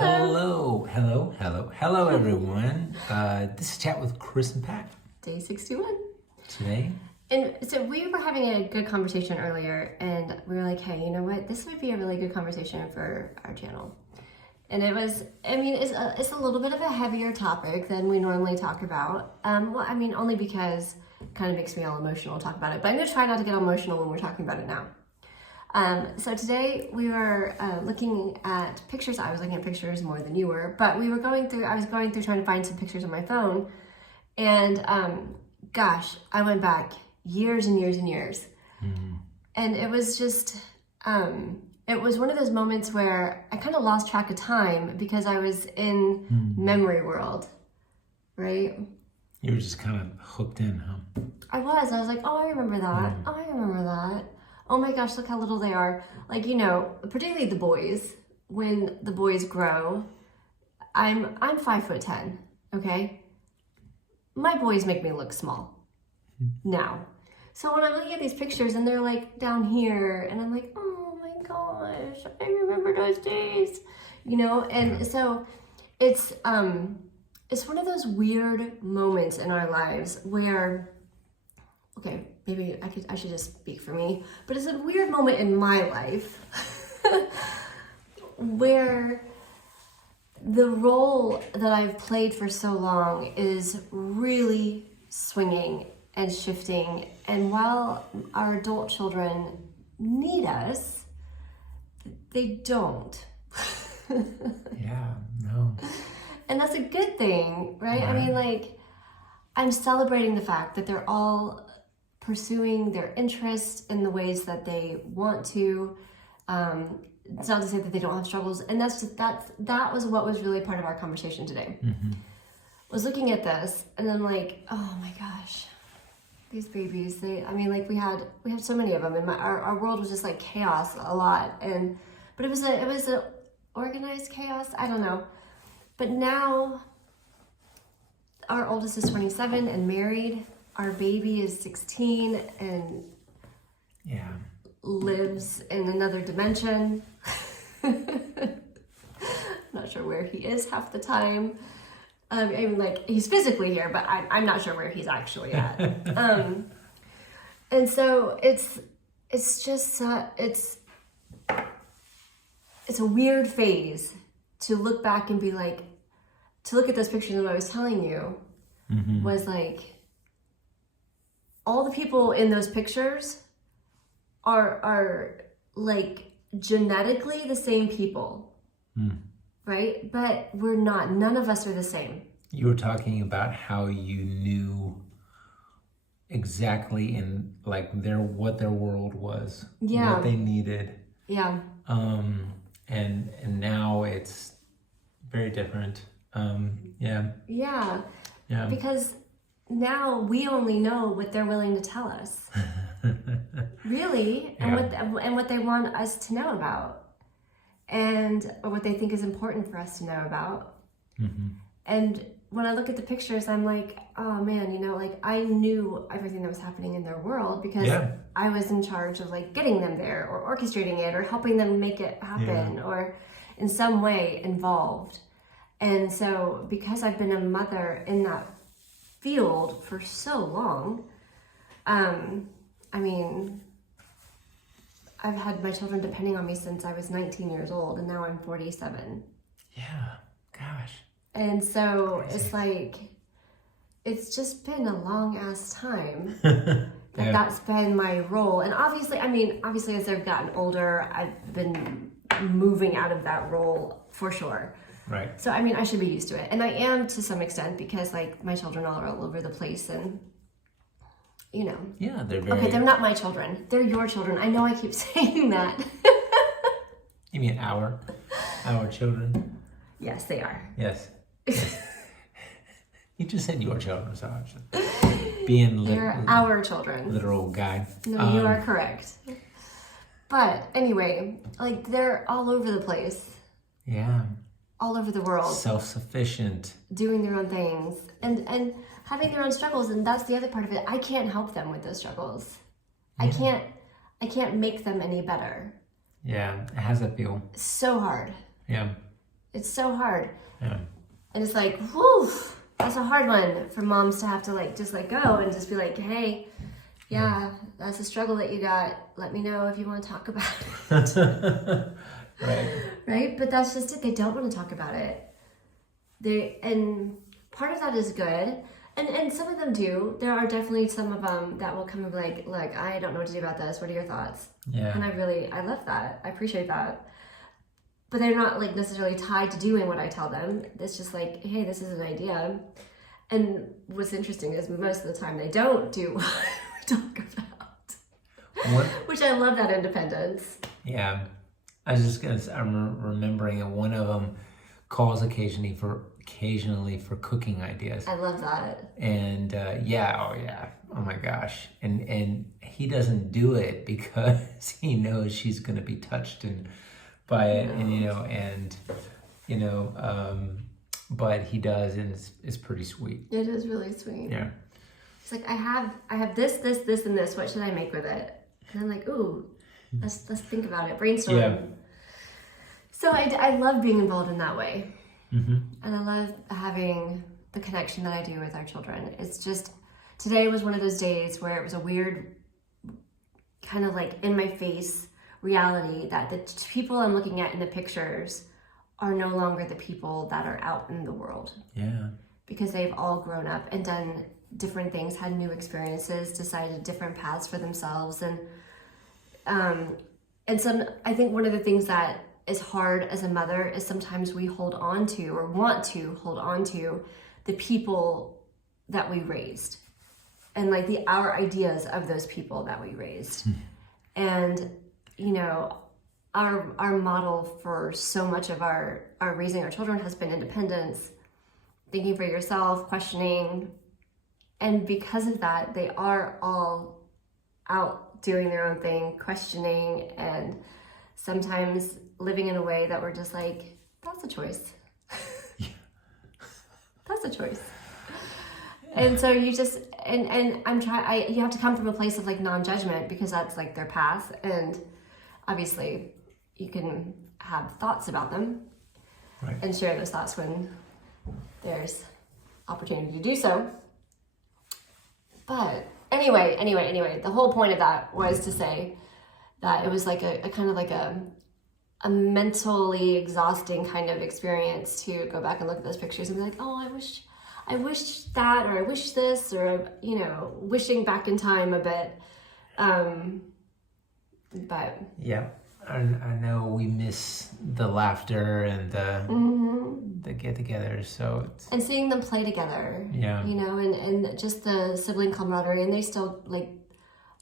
Hello, everyone. This is Chat with Kris and Pat. Day 61. Today. And so we were having a good conversation earlier, and we were like, hey, you know what? This would be a really good conversation for our channel. And it was, it's a little bit of a heavier topic than we normally talk about. Only because it kind of makes me all emotional to talk about it. But I'm going to try not to get emotional when we're talking about it now. So today we were looking at pictures. I was looking at pictures more than you were, but I was going through trying to find some pictures on my phone. And I went back years and years and years. Mm-hmm. And it was just, it was one of those moments where I kind of lost track of time because I was in memory world, right? You were just kind of hooked in, huh? I was like, oh, I remember that. Oh, I remember that. Oh my gosh, look how little they are. Like, particularly the boys, when the boys grow, I'm 5'10", okay? My boys make me look small now. So when I'm looking at these pictures and they're like down here and I'm like, oh my gosh, I remember those days, and so it's one of those weird moments in our lives where, okay, maybe I should just speak for me, but it's a weird moment in my life where the role that I've played for so long is really swinging and shifting. And while our adult children need us, they don't. Yeah, no. And that's a good thing, right? I'm celebrating the fact that they're all pursuing their interests in the ways that they want to. It's not to say that they don't have struggles, and that was what was really part of our conversation today. Mm-hmm. Was looking at this, and I'm like, oh my gosh, these babies. We had so many of them, and our world was just like chaos a lot, but it was a organized chaos. I don't know, but now our oldest is 27 and married. Our baby is 16 and lives in another dimension. Not sure where he is half the time. He's physically here, but I'm not sure where he's actually at. And so it's just it's a weird phase to look back and be like, to look at those pictures that I was telling you was like, all the people in those pictures are like genetically the same people, right? But we're not. None of us are the same. You were talking about how you knew exactly what their world was, what they needed. Yeah. And now it's very different. Yeah. Because now we only know what they're willing to tell us, really, and what they want us to know about, or what they think is important for us to know about. Mm-hmm. And when I look at the pictures, I'm like, oh man, I knew everything that was happening in their world because I was in charge of getting them there or orchestrating it or helping them make it happen or in some way involved. And so because I've been a mother in that field for so long, I've had my children depending on me since I was 19 years old, and now I'm 47. Yeah, gosh. And so it's just been a long ass time that's been my role. And obviously as they've gotten older, I've been moving out of that role for sure. Right. So, I should be used to it. And I am to some extent because, my children are all over the place and, Yeah, they're very... Okay, they're not my children. They're your children. I know I keep saying that. You mean our children? Yes, they are. Yes. You just said your children, so I should be in... They're our children. Literal guy. No, you are correct. But, anyway, they're all over the place. Yeah. All over the world. Self-sufficient. Doing their own things. And having their own struggles, and that's the other part of it. I can't help them with those struggles. Yeah. I can't make them any better. Yeah, how's that feel? So hard. Yeah. It's so hard. Yeah. And it's like, whew, that's a hard one for moms to have to like just let go and just be like, hey, yeah, that's a struggle that you got. Let me know if you want to talk about it. Right. Right? But that's just it. They don't want to talk about it. And part of that is good. And some of them do. There are definitely some of them that will come and be like, look, I don't know what to do about this. What are your thoughts? Yeah. And I love that. I appreciate that. But they're not like necessarily tied to doing what I tell them. It's just like, hey, this is an idea. And what's interesting is most of the time they don't do what we talk about. Which I love that independence. Yeah. I was just going to say, I'm remembering that one of them calls occasionally for cooking ideas. I love that. And oh my gosh. And he doesn't do it because he knows she's going to be touched by it, but he does, and it's pretty sweet. It is really sweet. Yeah. It's like, I have this, and this. What should I make with it? And I'm like, ooh, let's think about it. Brainstorm. Yeah. So I love being involved in that way. Mm-hmm. And I love having the connection that I do with our children. It's just, today was one of those days where it was a weird kind of like in my face reality that the people I'm looking at in the pictures are no longer the people that are out in the world. Yeah. Because they've all grown up and done different things, had new experiences, decided different paths for themselves. And I think one of the things that is hard as a mother is sometimes we hold on to or want to hold on to the people that we raised and like our ideas of those people that we raised. And our model for so much of our raising our children has been independence, thinking for yourself, questioning. And because of that, they are all out doing their own thing, questioning, and sometimes living in a way that we're just like, that's a choice. That's a choice. And so you just, and you have to come from a place of like non-judgment because that's like their path. And obviously you can have thoughts about them, right, and share those thoughts when there's opportunity to do so. But anyway, the whole point of that was to say that it was like a kind of like a mentally exhausting kind of experience to go back and look at those pictures and be like, oh, I wish that, or I wish this, or, wishing back in time a bit. But yeah, I know we miss the laughter and the get-togethers. So and seeing them play together. Yeah. And just the sibling camaraderie. And they still, like,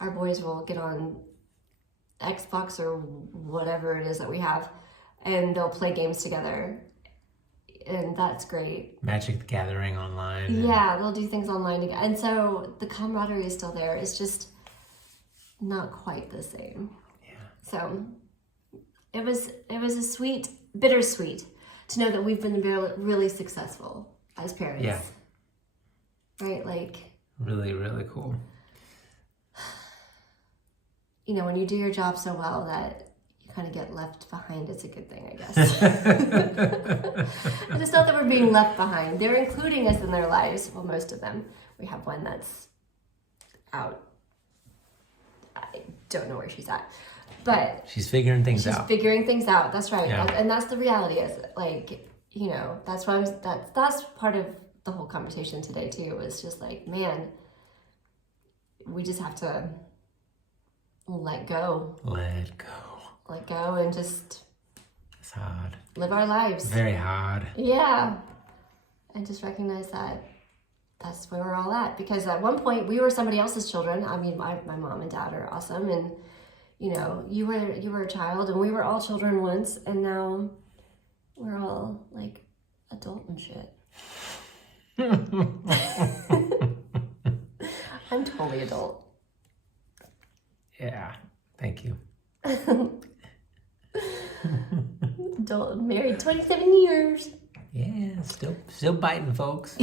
our boys will get on Xbox or whatever it is that we have, and they'll play games together. And that's great. Magic the Gathering online. Yeah, they'll do things online together. And so the camaraderie is still there. It's just not quite the same. Yeah. So it was a bittersweet to know that we've been really successful as parents. Yeah. Right? Like, really, really cool. When you do your job so well that you kind of get left behind, it's a good thing, I guess. And it's not that we're being left behind. They're including us in their lives. Well, most of them. We have one that's out. I don't know where she's at. But she's figuring things out. She's figuring things out. That's right. Yeah. And that's the reality. Is like, that's why that's part of the whole conversation today too. It's just like, man, we just have to let go. Let go and just. It's hard. Live our lives. Very hard. Yeah. And just recognize that that's where we're all at. Because at one point we were somebody else's children. I mean, my mom and dad are awesome, and you were a child, and we were all children once, and now we're all like adult and shit. I'm totally adult. Yeah, thank you. Adult, married 27 years. Yeah, still biting, folks.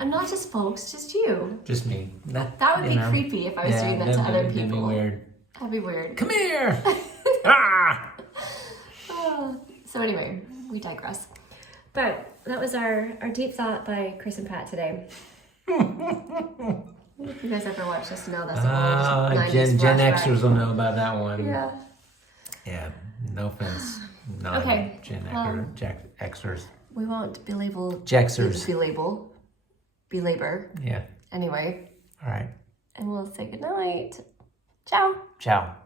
And not just folks, just you. Just me. That would be creepy if I was doing that to other people. That'd be weird. That'd be weird. Come here! Ah! So anyway, we digress. But that was our deep thought by Kris and Pat today. If you guys ever watched this, know that's an old 90s Gen flashback. Xers will know about that one. Yeah. Yeah, no offense. Okay, Gen Xers. We won't belabor. Jexers. Belabor. Yeah. Anyway. All right. And we'll say goodnight. Ciao. Ciao.